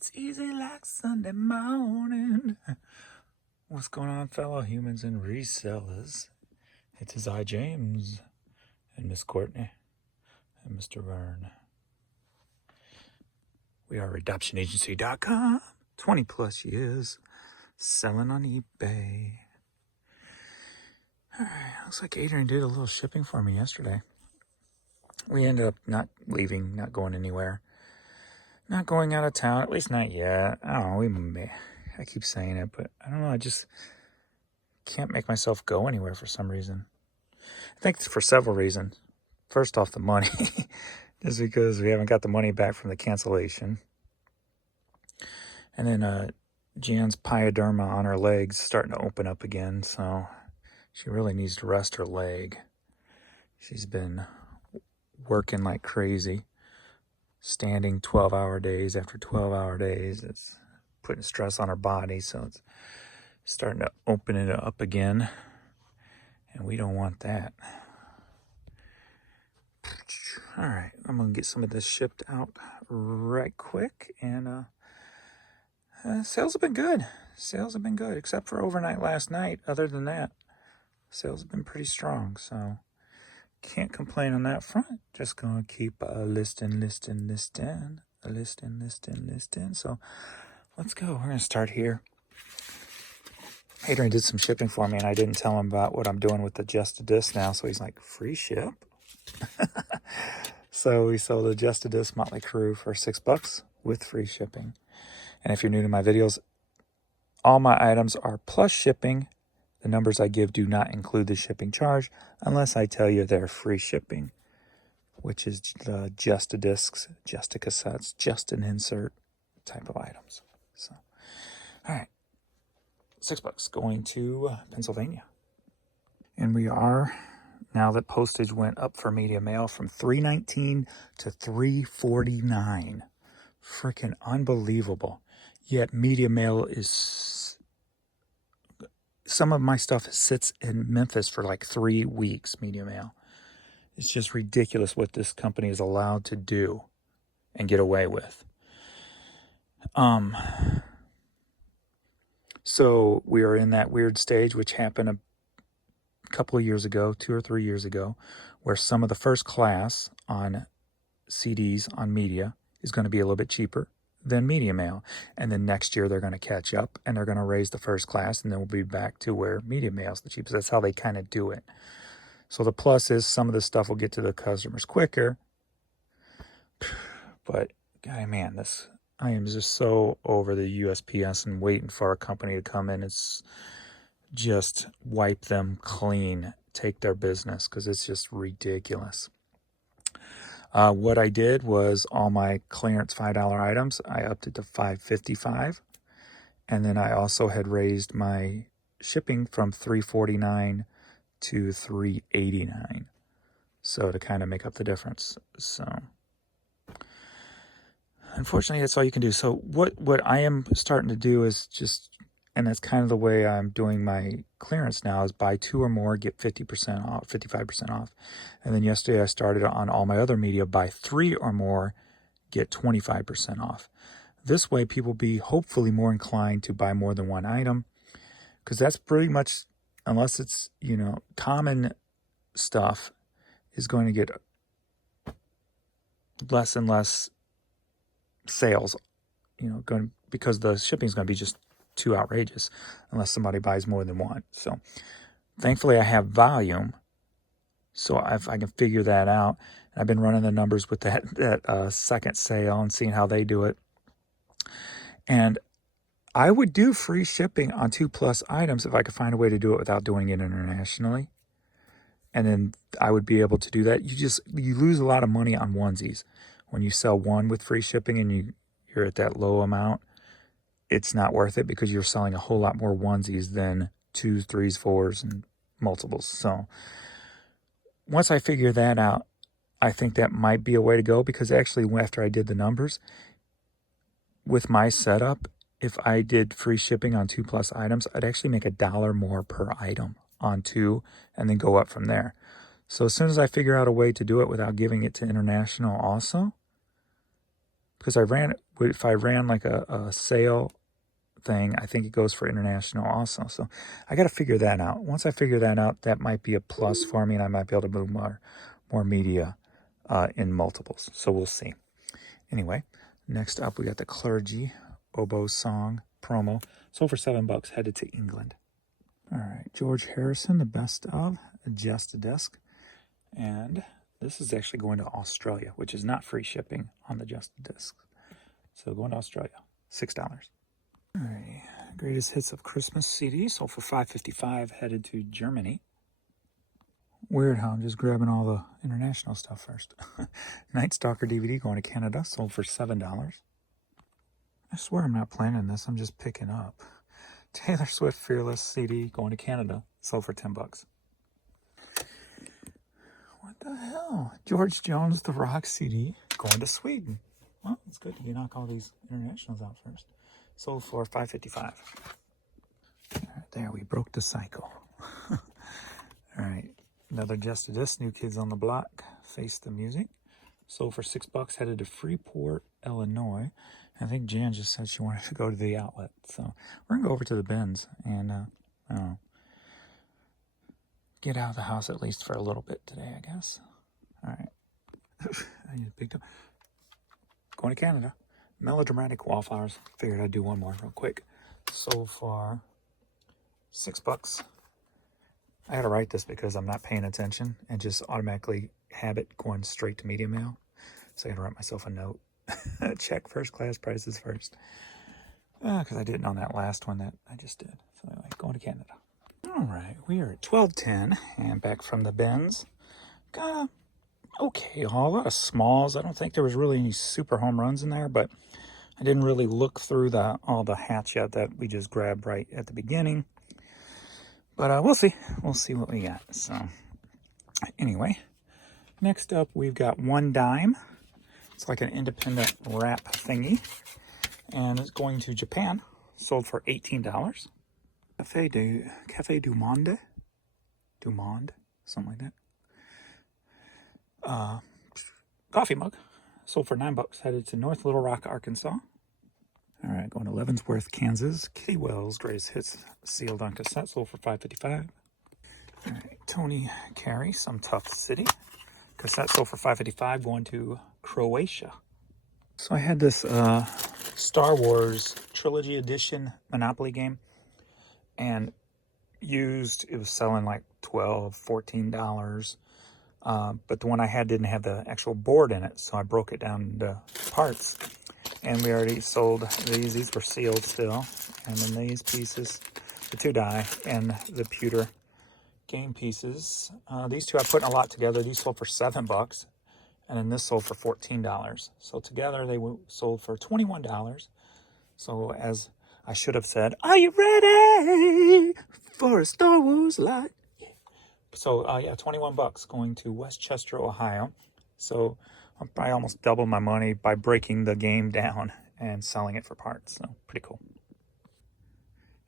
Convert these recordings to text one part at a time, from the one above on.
It's easy like Sunday morning. What's going on, fellow humans and resellers? It is I, James, and Miss Courtney, and Mr. Vern. We are adoptionagency.com. 20 plus years selling on eBay. Alright, looks like Adrian did a little shipping for me yesterday. We ended up not leaving, not going anywhere. Not going out of town, at least not yet. I don't know, we may. I keep saying it, but I don't know, I just can't make myself go anywhere for some reason. I think for several reasons. First off, the money. Just because we haven't got the money back from the cancellation. And then Jan's pyoderma on her leg's starting to open up again, so she really needs to rest her leg. She's been working like crazy, standing 12-hour days after 12-hour days. It's putting stress on her body, so it's starting to open it up again, and we don't want that. All right, I'm gonna get some of this shipped out right quick, and sales have been good. Sales have been good, except for overnight last night. Other than that, sales have been pretty strong, so can't complain on that front. Just gonna keep listing. So let's go. We're gonna start here. Adrian did some shipping for me, and I didn't tell him about what I'm doing with the Just a Disc now, so he's like, free ship? So we sold a Just a Disc Motley Crue for $6 with free shipping. And if you're new to my videos, all my items are plus shipping. The numbers I give do not include the shipping charge unless I tell you they're free shipping, which is the Just a Discs, Just a Cassettes, Just an Insert type of items. So, all right. $6 going to Pennsylvania. And we are, now that postage went up for media mail from $3.19 to $3.49. Freaking unbelievable. Yet media mail is, some of my stuff sits in Memphis for like 3 weeks, media mail. It's just ridiculous what this company is allowed to do and get away with. So we are in that weird stage, which happened a couple of years ago, 2 or 3 years ago, where some of the first class on CDs on media is going to be a little bit cheaper than media mail. And then next year they're going to catch up and they're going to raise the first class, and then we'll be back to where media mail is the cheapest. That's how they kind of do it. So the plus is some of this stuff will get to the customers quicker. But, God, man, I am just so over the USPS and waiting for a company to come in. It's just wipe them clean, take their business, because it's just ridiculous. What I did was all my clearance $5 items, I upped it to $5.55. And then I also had raised my shipping from $3.49 to $3.89. So to kind of make up the difference. So unfortunately, that's all you can do. So what I am starting to do is just, and that's kind of the way I'm doing my clearance now, is buy 2 or more, get 50% off, 55% off. And then yesterday I started on all my other media, buy 3 or more, get 25% off. This way people be hopefully more inclined to buy more than one item, because that's pretty much, unless it's, common stuff, is going to get less and less sales, because the shipping is going to be just too outrageous unless somebody buys more than one. So thankfully I have volume, so I can figure that out. And I've been running the numbers with that second sale and seeing how they do it. And I would do free shipping on 2+ items if I could find a way to do it without doing it internationally. And then I would be able to do that. You lose a lot of money on onesies. When you sell one with free shipping and you're at that low amount, it's not worth it, because you're selling a whole lot more onesies than 2s, 3s, 4s, and multiples. So once I figure that out, I think that might be a way to go, because actually after I did the numbers, with my setup, if I did free shipping on 2+ items, I'd actually make $1 more per item on 2 and then go up from there. So as soon as I figure out a way to do it without giving it to international also, because if I ran like a sale thing, I think it goes for international also. So I got to figure that out. Once I figure that out, that might be a plus for me, and I might be able to move more media in multiples. So we'll see. Anyway, next up we got the Clergy oboe song promo. Sold for $7. Headed to England. All right, George Harrison, the best of Just a Disc, and this is actually going to Australia, which is not free shipping on the Just a Disc. So going to Australia, $6. All right, Greatest Hits of Christmas CD, sold for $5.55, headed to Germany. Weird how I'm just grabbing all the international stuff first. Night Stalker DVD going to Canada, sold for $7. I swear I'm not planning this, I'm just picking up. Taylor Swift Fearless CD going to Canada, sold for $10. What the hell? George Jones The Rock CD going to Sweden. Well, it's good you knock all these internationals out first. Sold for $5.55. There, we broke the cycle. All right, another Just a Disc, New Kids on the Block, Face the Music. Sold for $6, headed to Freeport, Illinois. I think Jan just said she wanted to go to the outlet. So we're going to go over to the bins and, I don't know, get out of the house at least for a little bit today, I guess. All right. I need a big time. Going to Canada. Melodramatic Wallflowers. Figured I'd do one more real quick. Sold for $6. I had to write this because I'm not paying attention and just automatically have it going straight to media mail. So I had to write myself a note. Check first class prices first. Because I didn't on that last one that I just did. So anyway, going to Canada. All right, we are at 12:10 and back from the bins. Got a okay haul, a lot of smalls. I don't think there was really any super home runs in there, but I didn't really look through all the hats yet that we just grabbed right at the beginning. But we'll see. We'll see what we got. So anyway, next up we've got One Dime. It's like an independent wrap thingy, and it's going to Japan. Sold for $18. Cafe du Monde, something like that. Coffee mug, sold for $9. Headed to North Little Rock, Arkansas. All right, going to Leavenworth, Kansas. Kitty Wells Greatest Hits sealed on cassette, sold for $5.55. All right, Tony Carey, Some Tough City. Cassette sold for $5.55, going to Croatia. So I had this Star Wars Trilogy Edition Monopoly game, and it was selling like $12, $14. But the one I had didn't have the actual board in it, so I broke it down into parts. And we already sold these. These were sealed still. And then these pieces, the 2 die, and the pewter game pieces. These two I put in a lot together. These sold for $7, and then this sold for $14. So together they sold for $21. So as I should have said, are you ready for a Star Wars light? So yeah, $21 going to Westchester, Ohio. So I'll probably almost double my money by breaking the game down and selling it for parts. So pretty cool.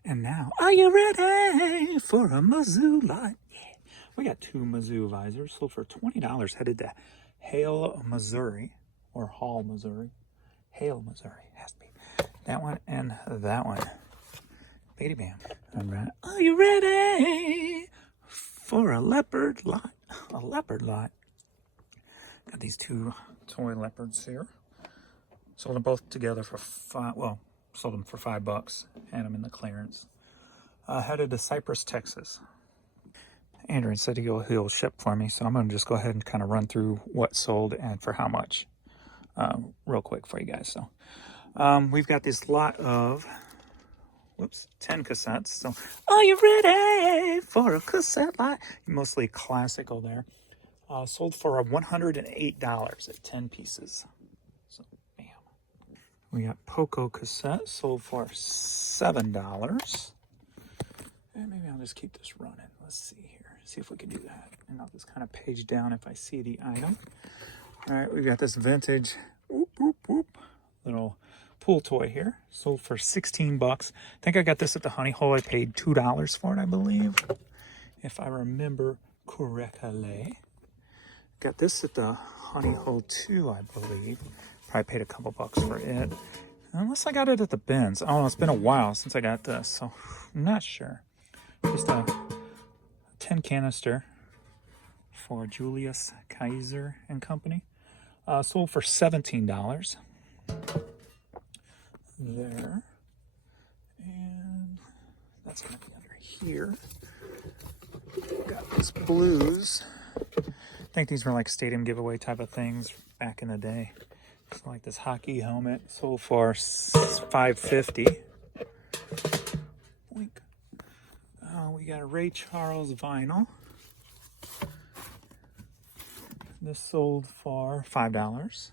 And now, are you ready for a Mizzou light? Yeah. We got 2 Mizzou visors, sold for $20, headed to Hale, Missouri, or Hall, Missouri. Hale, Missouri, has to be. That one and that one. Biggity bam. All right. Are you ready for a leopard light? A leopard light. Got these 2 toy leopards here. Sold them both together for sold them for $5. Had them in the clearance. Headed to Cypress, Texas. Andrew said he'll ship for me, so I'm going to just go ahead and kind of run through what sold and for how much real quick for you guys. So we've got this lot of 10 cassettes. So are you ready for a cassette light? Mostly classical there. Sold for $108 at 10 pieces. So bam. We got Poco cassette, sold for $7. And maybe I'll just keep this running. Let's see here. See if we can do that. And I'll just kind of page down if I see the item. All right, we've got this vintage little pool toy here. Sold for $16. I think I got this at the Honey Hole. I paid $2 for it, I believe, if I remember correctly. Got this at the Honey Hole too, I believe. Probably paid a couple bucks for it. Unless I got it at the bins. Oh, it's been a while since I got this, so I'm not sure. Just a tin canister for Julius Kaiser and Company. Sold for $17. There. And that's going to be under here. Got these blues. I think these were like stadium giveaway type of things back in the day. So like this hockey helmet sold for $5.50. We got a Ray Charles vinyl. This sold for $5.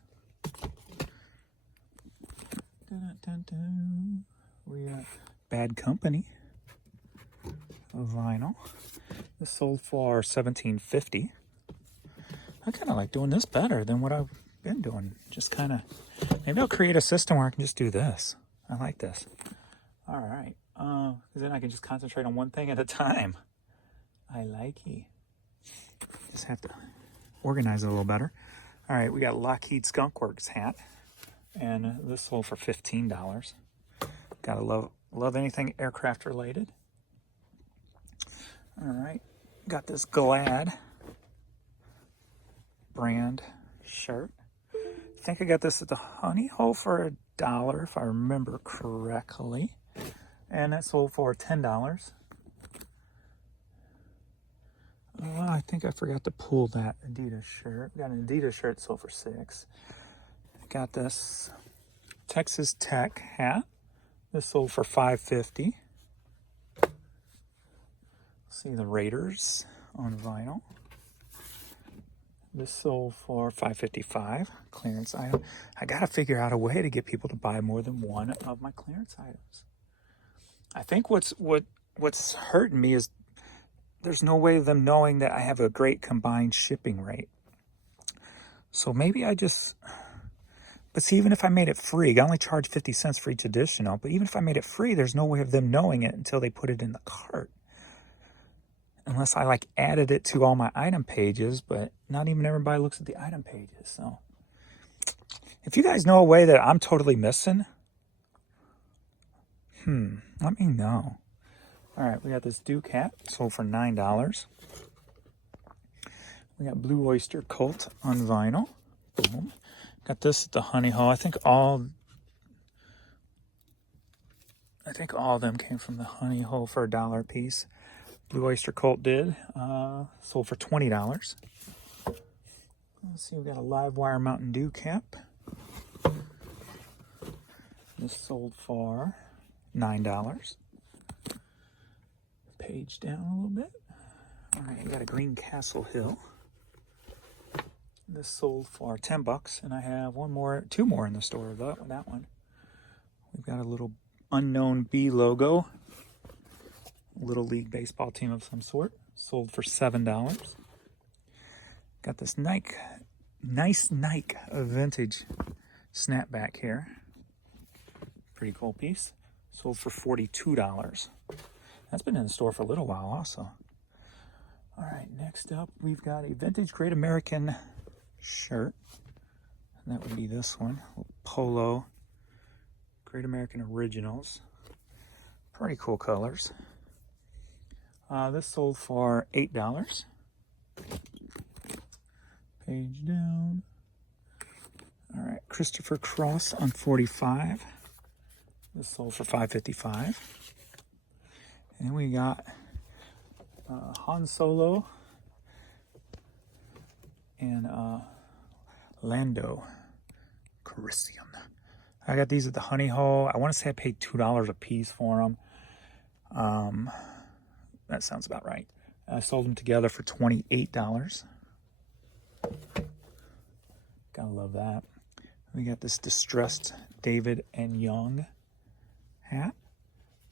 We got Bad Company vinyl. This sold for $17.50. I kind of like doing this better than what I've been doing. Just kind of, maybe I'll create a system where I can just do this. I like this. All right. Because then I can just concentrate on one thing at a time. I like it. Just have to organize it a little better. All right, we got Lockheed Skunk Works hat. And this sold for $15. Gotta love anything aircraft related. All right, got this Glad brand shirt. I think I got this at the Honey Hole for $1, if I remember correctly. And that sold for $10. I think I forgot to pull that Adidas shirt. Got an Adidas shirt sold for $6. Got this Texas Tech hat. This sold for $5.50. See the Raiders on vinyl. This sold for $5.55. Clearance item. I gotta figure out a way to get people to buy more than one of my clearance items. I think what's hurting me is there's no way of them knowing that I have a great combined shipping rate. So maybe I just, but see, even if I made it free, I only charge 50 cents for each additional, but even if I made it free, there's no way of them knowing it until they put it in the cart. Unless I like added it to all my item pages, but not even everybody looks at the item pages. So if you guys know a way that I'm totally missing, let me know. All right, we got this Duke hat, sold for $9. We got Blue Oyster Cult on vinyl. Boom. Got this at the Honey Hole. I think all of them came from the Honey Hole for $1 a piece. Blue Oyster Cult did. Sold for $20. Let's see, we got a Live Wire Mountain Dew cap. This sold for $9. Page down a little bit. All right, we got a Green Castle Hill. This sold for $10, and I have two more in the store of that one. We've got a little Unknown B logo. Little League baseball team of some sort. Sold for $7. Got this nice Nike vintage snapback here. Pretty cool piece. Sold for $42. That's been in the store for a little while also. All right, next up we've got a vintage Great American shirt. And that would be this one. Polo Great American Originals. Pretty cool colors. This sold for $8. Page down. All right, Christopher Cross on 45. This sold for $5.55. And then we got Han Solo and Lando Calrissian. I got these at the Honey Hole. I want to say I paid $2 a piece for them. That sounds about right. I sold them together for $28. Gotta love that. We got this distressed David and Young hat.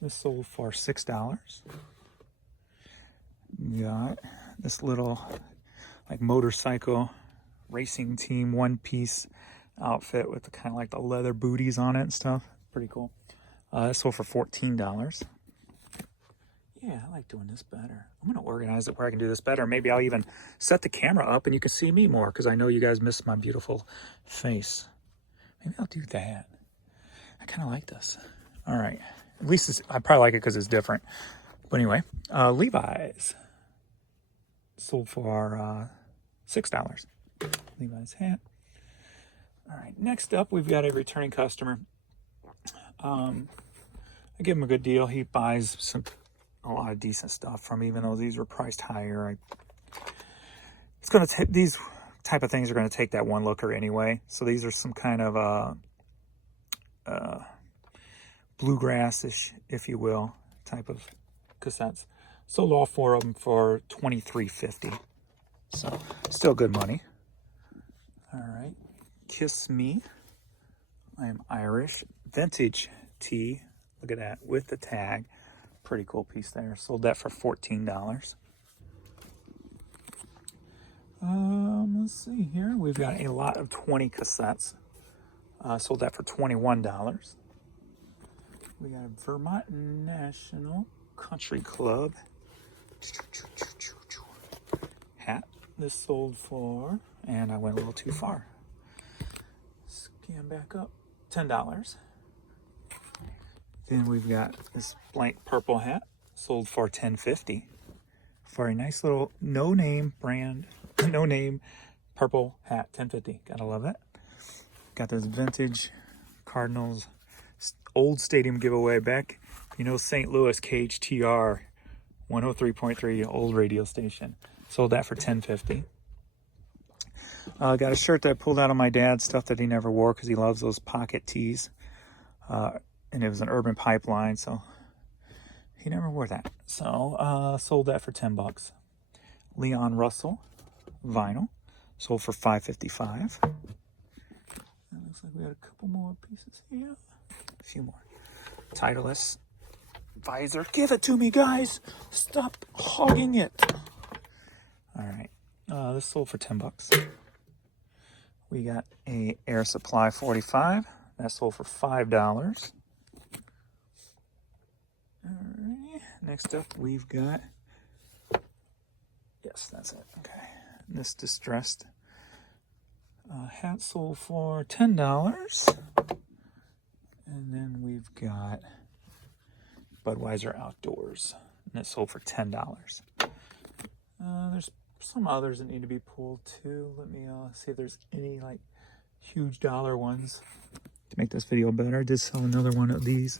This sold for $6. We got this little like motorcycle racing team one-piece outfit with the kind of like the leather booties on it and stuff. Pretty cool. This sold for $14. Yeah, I like doing this better. I'm going to organize it where I can do this better. Maybe I'll even set the camera up and you can see me more because I know you guys miss my beautiful face. Maybe I'll do that. I kind of like this. All right. At least I probably like it because it's different. But anyway, Levi's sold for $6. Levi's hat. All right. Next up, we've got a returning customer. I give him a good deal. He buys a lot of decent stuff from me, even though these were priced higher. It's going to take these type of things are going to take that one looker anyway. So these are some kind of bluegrass-ish, if you will, type of cassettes. Sold all 4 of them for $23.50. So still good money. All right, Kiss Me. I am Irish. Vintage tee. Look at that with the tag. Pretty cool piece there. Sold that for $14. Let's see here. We've got a lot of 20 cassettes. Sold that for $21. We got a Vermont National Country Club hat. This sold for, and I went a little too far. Scan back up, $10. Then we've got this blank purple hat, sold for $10.50 for a nice little no-name brand, no-name purple hat, $10.50. Gotta love it. Got those vintage Cardinals old stadium giveaway back. You know, St. Louis KHTR 103.3 old radio station. Sold that for $10.50. Got a shirt that I pulled out of my dad's stuff that he never wore because he loves those pocket tees. And it was an Urban Pipeline, so he never wore that. So sold that for $10. Leon Russell vinyl. Sold for $5.55. Looks like we got a couple more pieces here. A few more. Titleist visor. Give it to me, guys. Stop hogging it. All right. This sold for $10. We got a Air Supply 45. That sold for $5. All right. Next up, we've got. Yes, that's it. Okay. This distressed hat sold for $10. And then we've got Budweiser Outdoors, and it sold for $10. There's some others that need to be pulled too. Let me see if there's any like huge dollar ones to make this video better. I did sell another one of these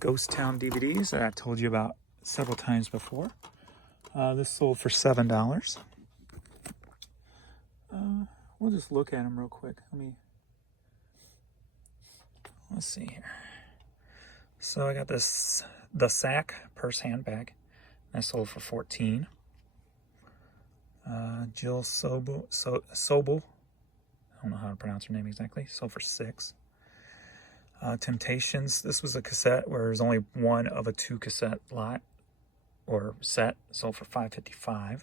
Ghost Town DVDs that I told you about several times before. This sold for $7. We'll just look at them real quick. Let's see here. So I got the Sack purse handbag. That sold for $14. Jill Sobel, I don't know how to pronounce her name exactly. Sold for $6. Temptations. This was a cassette where there's only one of a 2 cassette lot or set. Sold for $5.55.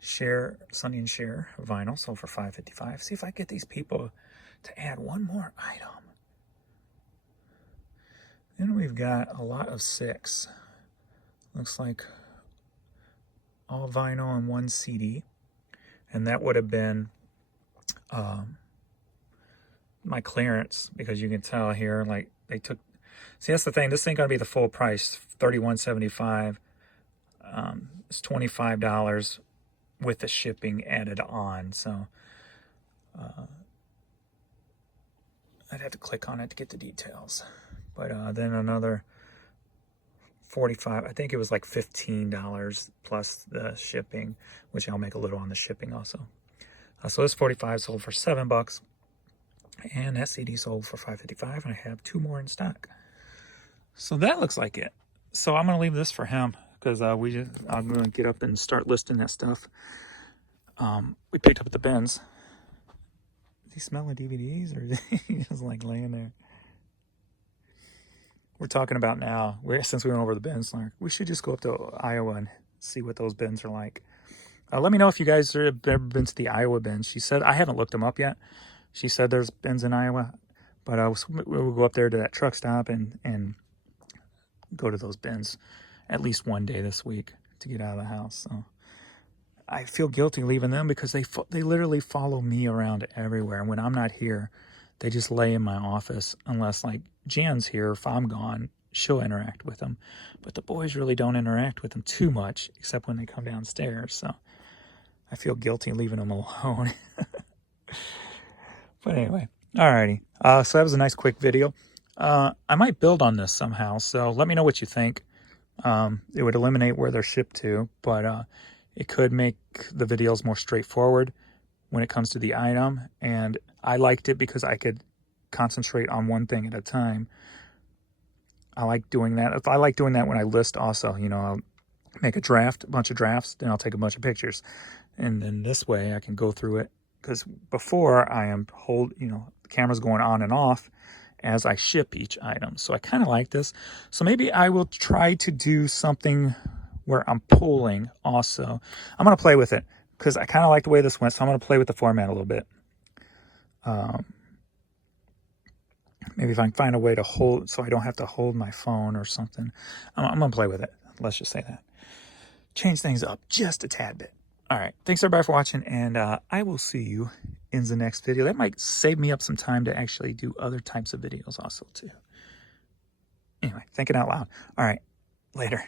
Sonny and Cher vinyl sold for $5.55. See if I get these people to add one more item. Then we've got a lot of 6. Looks like all vinyl and 1 CD. And that would have been my clearance, because you can tell here, like they took. See, that's the thing. This ain't gonna be the full price, $31.75. It's $25 with the shipping added on. So I'd have to click on it to get the details. But then another 45. I think it was like $15 plus the shipping, which I'll make a little on the shipping also. So this 45 sold for $7, and that CD sold for $5.55, and I have 2 more in stock. So that looks like it. So I'm gonna leave this for him because I'm gonna get up and start listing that stuff. We picked up at the bins. Is he smelling DVDs, or is he just like laying there? We're talking about now, since we went over the bins, like, we should just go up to Iowa and see what those bins are like. Let me know if you guys have ever been to the Iowa bins. She said, I haven't looked them up yet. She said there's bins in Iowa, but we'll go up there to that truck stop and go to those bins at least one day this week to get out of the house. So I feel guilty leaving them because they literally follow me around everywhere. And when I'm not here, They just lay in my office unless like Jan's here. If I'm gone, she'll interact with them. But the boys really don't interact with them too much, except when they come downstairs. So I feel guilty leaving them alone. But anyway, alrighty. So that was a nice quick video. I might build on this somehow, so let me know what you think. It would eliminate where they're shipped to, but it could make the videos more straightforward when it comes to the item. And I liked it because I could concentrate on one thing at a time. I like doing that. I like doing that when I list also. You know, I'll make a bunch of drafts, then I'll take a bunch of pictures. And then this way I can go through it. Because before the camera's going on and off as I ship each item. So I kind of like this. So maybe I will try to do something where I'm pulling also. I'm going to play with it because I kind of like the way this went. So I'm going to play with the format a little bit. Maybe if I can find a way to hold, so I don't have to hold my phone or something. I'm going to play with it. Let's just say that. Change things up just a tad bit. All right. Thanks everybody for watching. And I will see you in the next video. That might save me up some time to actually do other types of videos also too. Anyway, thinking out loud. All right. Later.